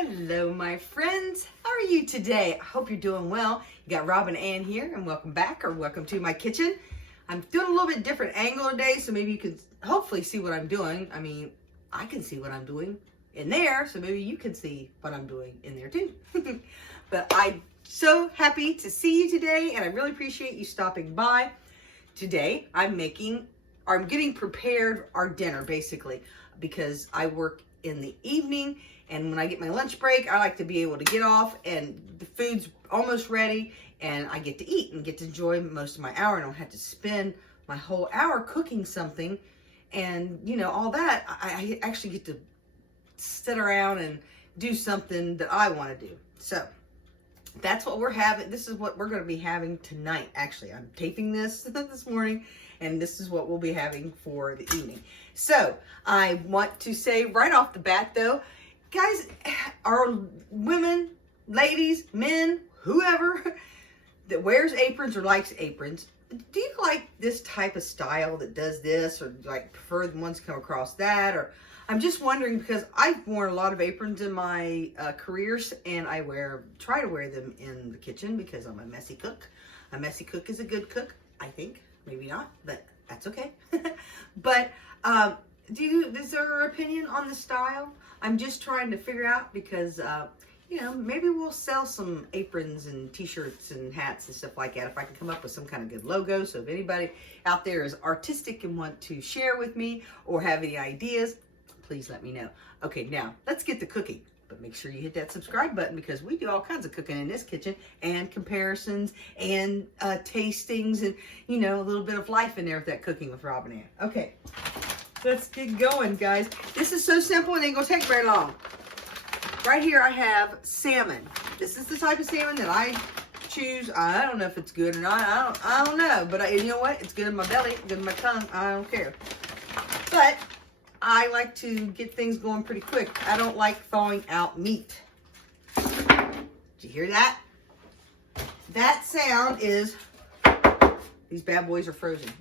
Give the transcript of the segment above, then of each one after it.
Hello, my friends. How are you today? I hope you're doing well. You got Rob and Ann here, and welcome back, or welcome to my kitchen. I'm doing a little bit different angle today, so maybe you can hopefully see what I'm doing. I mean, I can see what I'm doing in there, so maybe you can see what I'm doing in there too. But I'm so happy to see you today, and I really appreciate you stopping by. Today, I'm getting prepared our dinner, basically, because I work in the evening, and when I get my lunch break, I like to be able to get off and the food's almost ready and I get to eat and get to enjoy most of my hour. I don't have to spend my whole hour cooking something and, you know, all that. I actually get to sit around and do something that I want to do. So that's what we're having. This is what we're going to be having tonight. Actually, I'm taping this this morning, and this is what we'll be having for the evening. So I want to say right off the bat, though, guys, are women, ladies, men, whoever that wears aprons or likes aprons, do you like this type of style that does this, or like prefer the ones come across that? Or I'm just wondering, because I've worn a lot of aprons in my careers, and I try to wear them in the kitchen because I'm a messy cook. A messy cook is a good cook, I think. Maybe not, but that's okay. But is there an opinion on the style? I'm just trying to figure out because, you know, maybe we'll sell some aprons and t-shirts and hats and stuff like that if I can come up with some kind of good logo. So if anybody out there is artistic and want to share with me or have any ideas, please let me know. Okay, now let's get to cooking. But make sure you hit that subscribe button because we do all kinds of cooking in this kitchen, and comparisons and tastings and, you know, a little bit of life in there with that cooking with Rob and Ann. Okay, let's get going, guys. This is so simple and it ain't gonna take very long. Right here I have salmon. This is the type of salmon that I choose. I don't know if it's good or not. I don't know, but you know what? It's good in my belly, good in my tongue. I don't care. But I like to get things going pretty quick. I don't like thawing out meat. Did you hear that? That sound is, these bad boys are frozen.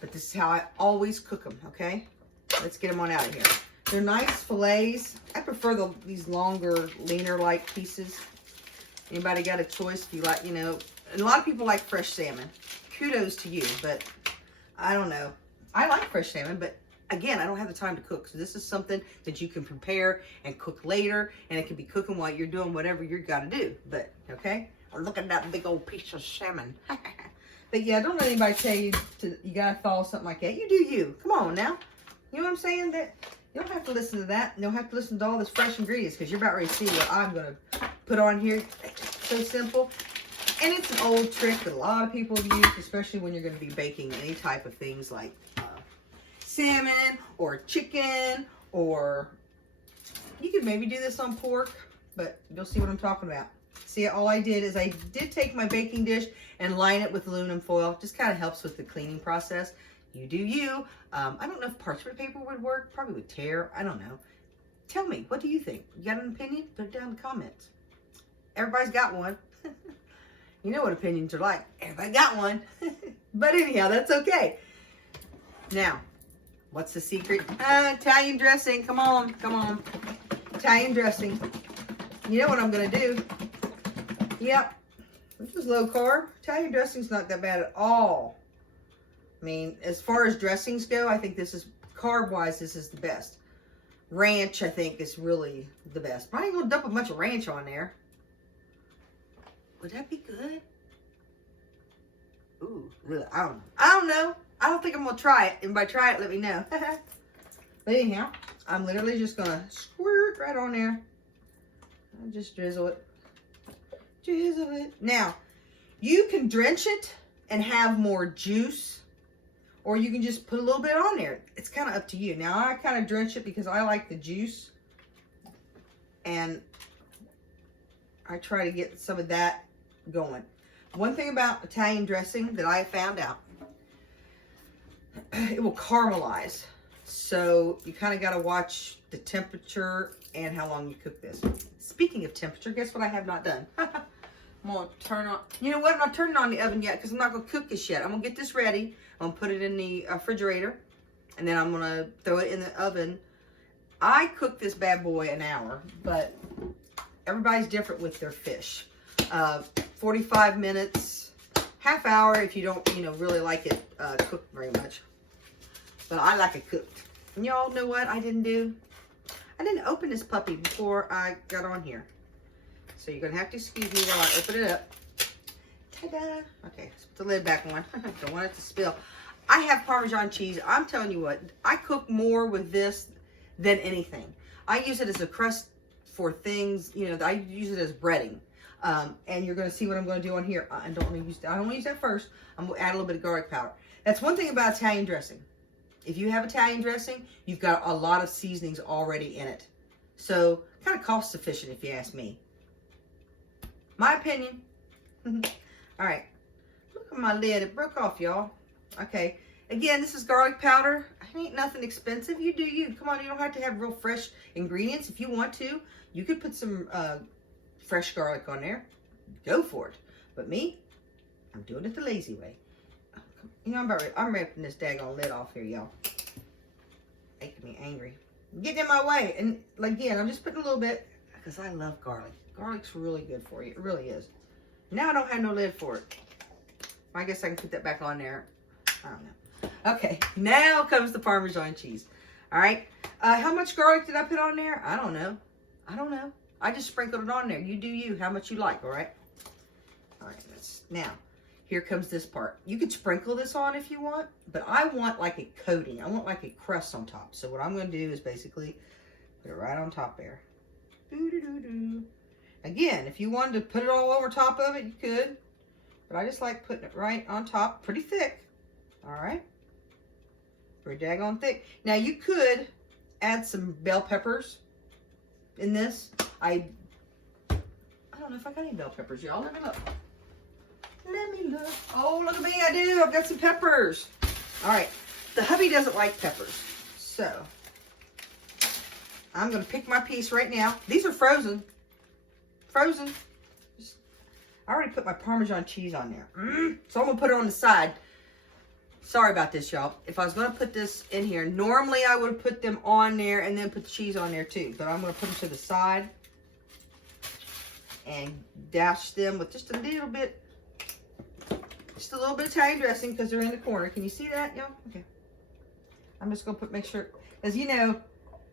But this is how I always cook them, okay? Let's get them on out of here. They're nice fillets. I prefer these longer, leaner-like pieces. Anybody got a choice? If you like, you know, and a lot of people like fresh salmon. Kudos to you, but I don't know. I like fresh salmon, but again, I don't have the time to cook. So this is something that you can prepare and cook later, and it can be cooking while you're doing whatever you got to do. But, okay? Look at that big old piece of salmon. But yeah, don't let anybody tell you you got to thaw something like that. You do you. Come on now. You know what I'm saying? That you don't have to listen to that. You don't have to listen to all this fresh ingredients because you're about ready to see what I'm going to put on here. It's so simple. And it's an old trick that a lot of people use, especially when you're going to be baking any type of things like salmon or chicken, or you could maybe do this on pork, but you'll see what I'm talking about. See, all I did is I did take my baking dish and line it with aluminum foil. Just kind of helps with the cleaning process. You do you. I don't know if parchment paper would work. Probably would tear. I don't know. Tell me, what do you think? You got an opinion? Put it down in the comments. Everybody's got one. You know what opinions are like. Everybody got one. But anyhow, that's okay. Now, what's the secret? Italian dressing. Come on, come on. Italian dressing. You know what I'm going to do? Yep. This is low carb. Italian dressing's not that bad at all. I mean, as far as dressings go, I think this is, carb-wise, this is the best. Ranch, I think, is really the best. But I ain't going to dump a bunch of ranch on there. Would that be good? Ooh, really, I don't know. I don't know. I don't think I'm going to try it. If I try it, let me know. But anyhow, I'm literally just going to squirt right on there. I'll just drizzle it. Drizzle it. Now, you can drench it and have more juice, or you can just put a little bit on there. It's kind of up to you. Now, I kind of drench it because I like the juice, and I try to get some of that going. One thing about Italian dressing that I found out, it will caramelize. So you kind of got to watch the temperature and how long you cook this. Speaking of temperature, guess what I have not done? I'm going to turn on, you know what? I'm not turning on the oven yet because I'm not going to cook this yet. I'm going to get this ready. I'm going to put it in the refrigerator, and then I'm going to throw it in the oven I cook this bad boy an hour, but everybody's different with their fish. 45 minutes, half hour if you don't, really like it cooked very much. But I like it cooked. And y'all know what I didn't do? I didn't open this puppy before I got on here. So you're going to have to excuse me while I open it up. Ta-da! Okay, let's put the lid back on. Don't want it to spill. I have Parmesan cheese. I'm telling you what, I cook more with this than anything. I use it as a crust for things, I use it as breading. And you're going to see what I'm going to do on here. I don't want to use that first. I'm going to add a little bit of garlic powder. That's one thing about Italian dressing. If you have Italian dressing, you've got a lot of seasonings already in it. So, kind of cost efficient if you ask me. My opinion. All right. Look at my lid. It broke off, y'all. Okay. Again, this is garlic powder. It ain't nothing expensive. You do you. Come on, you don't have to have real fresh ingredients. If you want to, you could put some fresh garlic on there. Go for it. But me, I'm doing it the lazy way. I'm ripping this daggone lid off here, y'all. Making me angry. Getting in my way. And again, I'm just putting a little bit because I love garlic. Garlic's really good for you. It really is. Now I don't have no lid for it. I guess I can put that back on there. I don't know. Okay, now comes the Parmesan cheese. All right. How much garlic did I put on there? I don't know. I just sprinkled it on there. You do you. How much you like, all right? All right, now, here comes this part. You could sprinkle this on if you want, but I want like a coating. I want like a crust on top. So what I'm going to do is basically put it right on top there. Doo-doo-doo-doo. Again, if you wanted to put it all over top of it, you could. But I just like putting it right on top, pretty thick. All right. Pretty daggone thick. Now, you could add some bell peppers in this. I don't know if I got any bell peppers, y'all. Let me look. Let me look. Oh, look at me. I do. I've got some peppers. All right. The hubby doesn't like peppers. So, I'm going to pick my piece right now. These are frozen. Frozen. I already put my Parmesan cheese on there. So I'm going to put it on the side. Sorry about this, y'all. If I was going to put this in here, normally I would have put them on there and then put the cheese on there too. But I'm going to put them to the side and dash them with just a little bit of Italian dressing because they're in the corner. Can you see that, y'all? Okay. I'm just going to make sure, because you got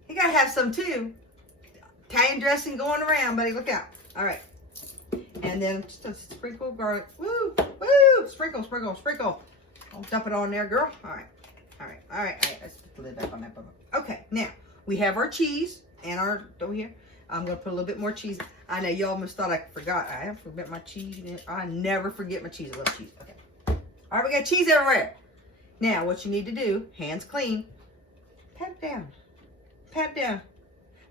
to have some too. Italian dressing going around, buddy. Look out. All right. And then just a sprinkle of garlic. Woo! Woo! Sprinkle, sprinkle, sprinkle. I'll dump it on there, girl. All right. All right. All right. All right. Let's put the lid back on that. Okay. Now, we have our cheese and our over here. I'm going to put a little bit more cheese. I know y'all almost thought I forgot. I have forget my cheese. I never forget my cheese. I love cheese. Okay. All right. We got cheese everywhere. Now, what you need to do, hands clean. Pat it down. Pat down.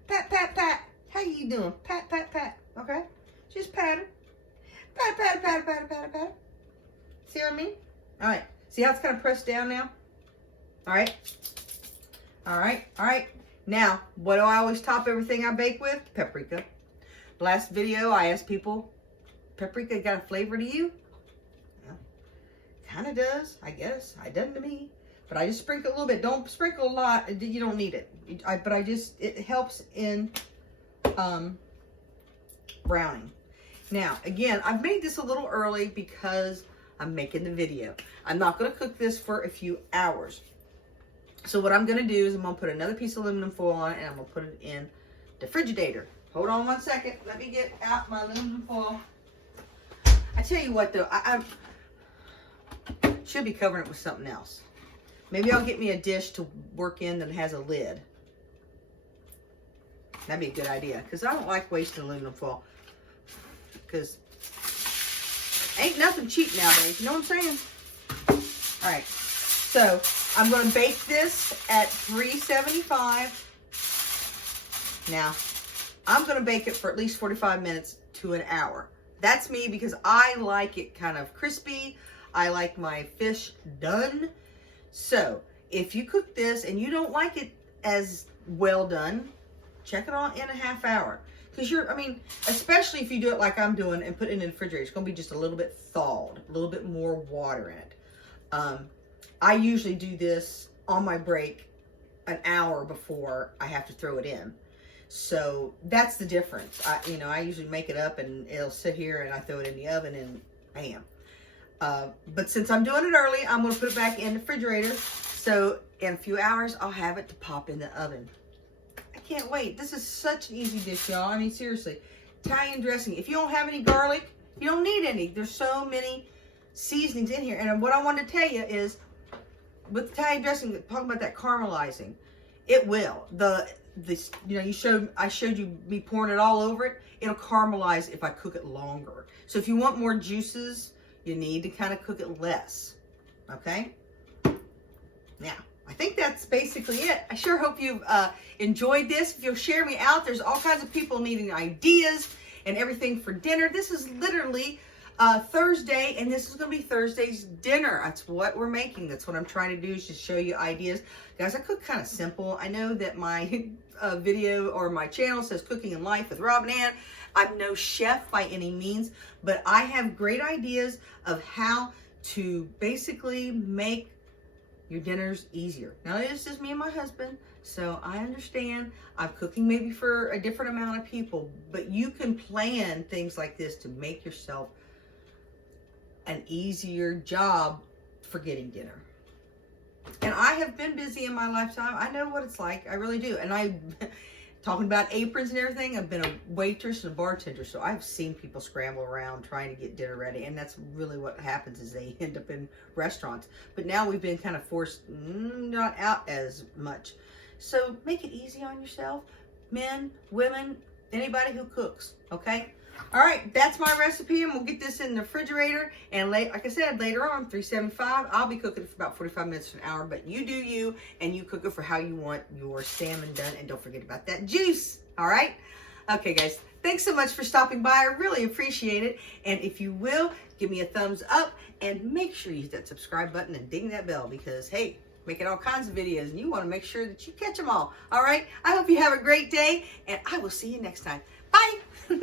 Pat, pat, pat. How you doing? Pat, pat, pat. Okay? Just pat it. Pat, pat, pat, pat, pat, pat. See what I mean? All right. See how it's kind of pressed down now? All right. All right. All right. Now, what do I always top everything I bake with? Paprika. Last video, I asked people, paprika got a flavor to you? Well, kind of does, I guess. It doesn't to me. But I just sprinkle a little bit. Don't sprinkle a lot. You don't need it. It helps in browning. Now, again, I've made this a little early because I'm making the video. I'm not going to cook this for a few hours. So what I'm going to do is I'm going to put another piece of aluminum foil on it and I'm going to put it in the Frigidator. Hold on one second. Let me get out my aluminum foil. I tell you what, though, I should be covering it with something else. Maybe I'll get me a dish to work in that has a lid. That'd be a good idea because I don't like wasting aluminum foil. Because ain't nothing cheap nowadays. You know what I'm saying? All right. So I'm going to bake this at 375. Now, I'm going to bake it for at least 45 minutes to an hour. That's me because I like it kind of crispy. I like my fish done. So if you cook this and you don't like it as well done, check it on in a half hour. Because especially if you do it like I'm doing and put it in the refrigerator, it's going to be just a little bit thawed, a little bit more water in it. I usually do this on my break an hour before I have to throw it in. So that's the difference. I usually make it up and it'll sit here and I throw it in the oven and bam. But since I'm doing it early, I'm going to put it back in the refrigerator. So in a few hours, I'll have it to pop in the oven. I can't wait. This is such an easy dish, y'all. I mean, seriously. Italian dressing. If you don't have any garlic, you don't need any. There's so many seasonings in here. And what I wanted to tell you is, with Italian dressing, talking about that caramelizing, it will. I showed you me pouring it all over it. It'll caramelize if I cook it longer. So if you want more juices, you need to kind of cook it less. Okay? Now, I think that's basically it. I sure hope you've enjoyed this. If you'll share me out, there's all kinds of people needing ideas and everything for dinner. This is literally Thursday, and this is going to be Thursday's dinner. That's what we're making. That's what I'm trying to do, is just show you ideas. Guys, I cook kind of simple. I know that my video or my channel says Cooking in Life with Rob and Ann. I'm no chef by any means, but I have great ideas of how to basically make your dinners easier. Now, it's just me and my husband, so I understand I'm cooking maybe for a different amount of people, but you can plan things like this to make yourself an easier job for getting dinner. And I have been busy in my lifetime. I know what it's like. I really do. And talking about aprons and everything, I've been a waitress and a bartender, so I've seen people scramble around trying to get dinner ready, and that's really what happens, is they end up in restaurants. But now we've been kind of forced not out as much. So make it easy on yourself. Men, women, anybody who cooks, okay? All right, that's my recipe, and we'll get this in the refrigerator. And like I said, later on, 375, I'll be cooking it for about 45 minutes to an hour. But you do you, and you cook it for how you want your salmon done. And don't forget about that juice, all right? Okay, guys, thanks so much for stopping by. I really appreciate it. And if you will, give me a thumbs up, and make sure you hit that subscribe button and ding that bell, because, hey, making all kinds of videos, and you want to make sure that you catch them all, all right? I hope you have a great day, and I will see you next time. Bye.